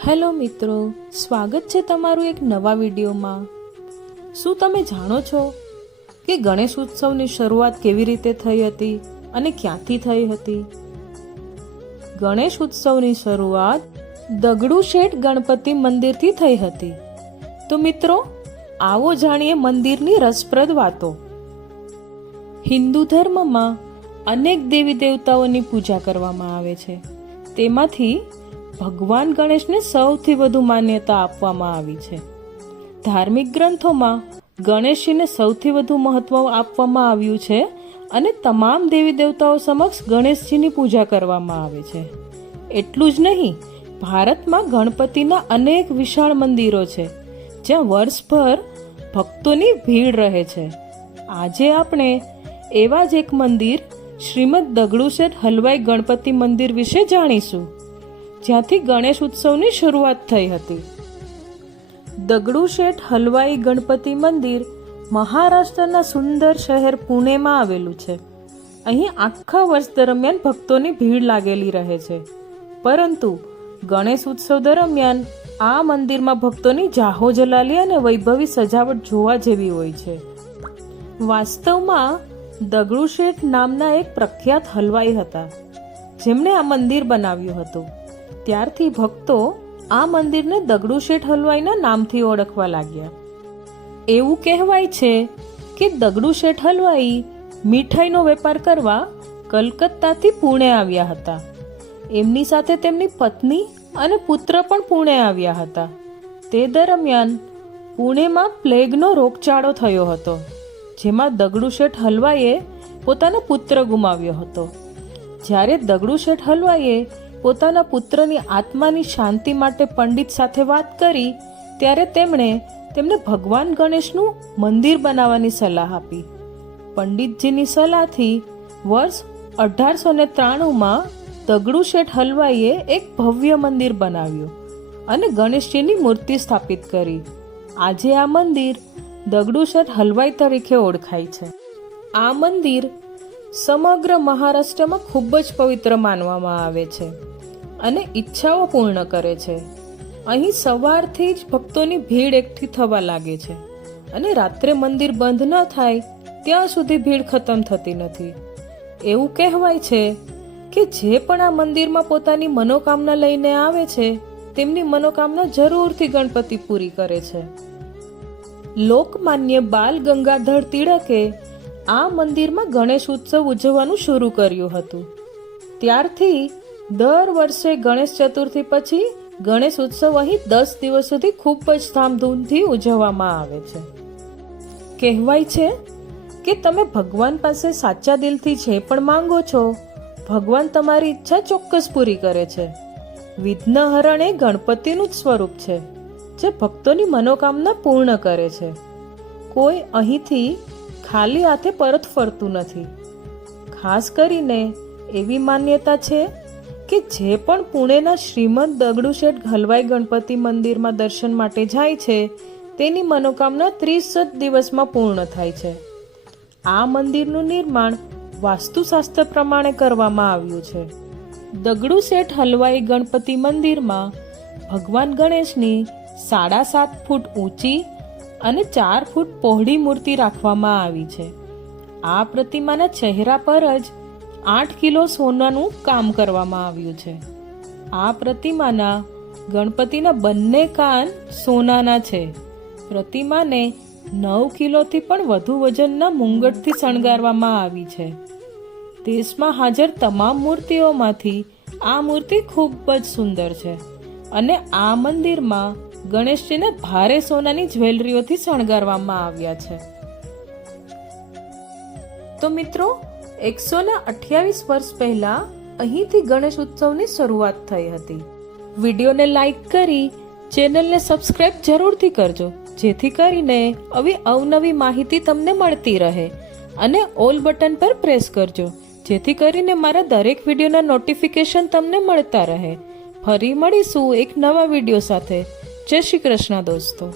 Hello મિત્રો, સ્વાગત છે તમારું એક નવા વિડીયોમાં। શું તમે જાણો છો કે ગણેશ ઉત્સવની શરૂઆત કેવી રીતે થઈ હતી અને ક્યાંથી થઈ હતી? ગણેશ ઉત્સવની શરૂઆત દગડુ શેઠ ગણપતિ મંદિરથી થઈ હતી। તો મિત્રો, આવો જાણીએ મંદિરની રસપ્રદ વાતો। હિન્દુ ધર્મમાં અનેક દેવી દેવતાઓની પૂજા કરવામાં આવે છે। તેમાંથી ભગવાન ગણેશને સૌથી વધુ માન્યતા આપવામાં આવી છે। ધાર્મિક ગ્રંથોમાં ગણેશજીને સૌથી વધુ મહત્વ આપવામાં આવ્યું છે અને તમામ દેવી દેવતાઓ સમક્ષ ગણેશજીની પૂજા કરવામાં આવે છે। એટલું જ નહીં, ભારતમાં ગણપતિના અનેક વિશાળ મંદિરો છે જ્યાં વર્ષભર ભક્તોની ભીડ રહે છે। આજે આપણે એવા જ એક મંદિર શ્રીમદ દગડુ શેઠ હલવાઈ ગણપતિ મંદિર વિશે જાણીશું, જ્યાંથી ગણેશ ઉત્સવની શરૂઆત થઈ હતી। દગડુ શેઠ હલવાઈ ગણપતિ મંદિર મહારાષ્ટ્રના સુંદર શહેર પુણેમાં આવેલું છે। અહીં આખા વર્ષ દરમિયાન ભક્તોની ભીડ લાગેલી રહે છે, પરંતુ ગણેશ ઉત્સવ દરમિયાન આ મંદિરમાં ભક્તોની જાહો જલાલી અને વૈભવી સજાવટ જોવા જેવી હોય છે। વાસ્તવમાં દગડુ શેઠ નામના એક પ્રખ્યાત હલવાઈ હતા, જેમણે આ મંદિર બનાવ્યું હતું। ત્યારથી ભક્તો આ મંદિરને દગડુ શેઠ હલવાઈના નામથી ઓળખવા લાગ્યા। એવું કહેવાય છે કે દગડુ શેઠ હલવાઈ મીઠાઈનો વેપાર કરવા કલકત્તાથી પુણે આવ્યા હતા। એમની સાથે તેમની પત્ની અને પુત્ર પણ પુણે આવ્યા હતા। તે દરમિયાન પુણેમાં પ્લેગનો રોગચાળો થયો હતો, જેમાં દગડુ શેઠ હલવાઈએ પોતાનો પુત્ર ગુમાવ્યો હતો। જ્યારે દગડુ શેઠ હલવાઈએ પોતાના પુત્રની આત્માની શાંતિ માટે પંડિત સાથે વાત કરી, ત્યારે તેમણે તેમને ભગવાન ગણેશનું મંદિર બનાવવાની સલાહ આપી। પંડિતજીની સલાહથી વર્ષ 1893માં દગડુ શેઠ હલવાઈએ એક ભવ્ય મંદિર બનાવ્યું અને ગણેશજીની મૂર્તિ સ્થાપિત કરી। આજે આ મંદિર દગડુ શેઠ હલવાઈ તરીકે ઓળખાય છે। આ મંદિર સમગ્ર મહારાષ્ટ્રમાં ખૂબ જ પવિત્ર માનવામાં આવે છે અને ઈચ્છાઓ પૂર્ણ કરે છે। અહીં સવારથી જ ભક્તોની ભીડ એકઠી થવા લાગે છે અને રાત્રે મંદિર બંધ ન થાય ત્યાં સુધી ભીડ ખતમ થતી નથી। એવું કહેવાય છે કે જે પણ આ મંદિરમાં પોતાની મનોકામના લઈને આવે છે, તેમની મનોકામના જરૂરથી ગણપતિ પૂરી કરે છે। લોકમાન્ય બાલ ગંગાધર તિળકે આ મંદિરમાં ગણેશ ઉત્સવ ઉજવવાનું શરૂ કર્યું હતું। ત્યારથી દર વર્ષે ગણેશ ચતુર્થી પછી ગણેશ ઉત્સવ અહીં 10 દિવસ સુધી ખૂબ જ ધામધૂમથી ઉજવવામાં આવે છે। કહેવાય છે કે તમે ભગવાન પાસે સાચા દિલથી જે પણ માંગો છો, ભગવાન તમારી ઈચ્છા ચોક્કસ પૂરી કરે છે। વિઘ્નહરણ એ ગણપતિનું જ સ્વરૂપ છે, જે ભક્તોની મનોકામના પૂર્ણ કરે છે। કોઈ અહીંથી ખાલી હાથે પરત ફરતું નથી। ખાસ કરીને એવી માન્યતા છે કે જે પણ પુણેના શ્રીમદ દગડુ શેઠ હલવાઈ ગણપતિ મંદિરમાં દર્શન માટે જાય છે, તેની મનોકામના 30 જ દિવસમાં પૂર્ણ થાય છે। આ મંદિરનું નિર્માણ વાસ્તુશાસ્ત્ર પ્રમાણે કરવામાં આવ્યું છે। દગડુ શેઠ હલવાઈ ગણપતિ મંદિરમાં ભગવાન ગણેશની 7.5 ફૂટ ઊંચી અને 4 ફૂટ પહોળી મૂર્તિ રાખવામાં આવી છે। આ પ્રતિમાના ચહેરા પર જ 8 કિલો સોનાનું કામ કરવામાં આવ્યું છે। આ પ્રતિમાના ગણપતિના બંને કાન સોનાના છે। પ્રતિમાને 9 કિલોથી પણ વધુ વજનના મુંગટથી શણગારવામાં આવી છે। દેશમાં હાજર તમામ મૂર્તિઓમાંથી આ મૂર્તિ ખૂબ જ સુંદર છે અને આ મંદિરમાં ગણેશજીને ભારે સોનાની જ્વેલરીઓથી શણગારવામાં આવ્યા છે। તો મિત્રો, 128 વર્ષ પહેલા અહીંથી ગણેશ ઉત્સવની શરૂઆત થઈ હતી। વિડીયોને લાઈક કરી ચેનલને સબસ્ક્રાઇબ જરૂરથી કરજો, જેથી કરીને આવી અવનવી માહિતી તમને મળતી રહે, અને ઓલ બટન પર પ્રેસ કરજો, જેથી કરીને મારા દરેક વિડીયોના નોટિફિકેશન તમને મળતા રહે। ફરી મળીશું એક નવા વિડીયો સાથે। જય શ્રી કૃષ્ણ દોસ્તો।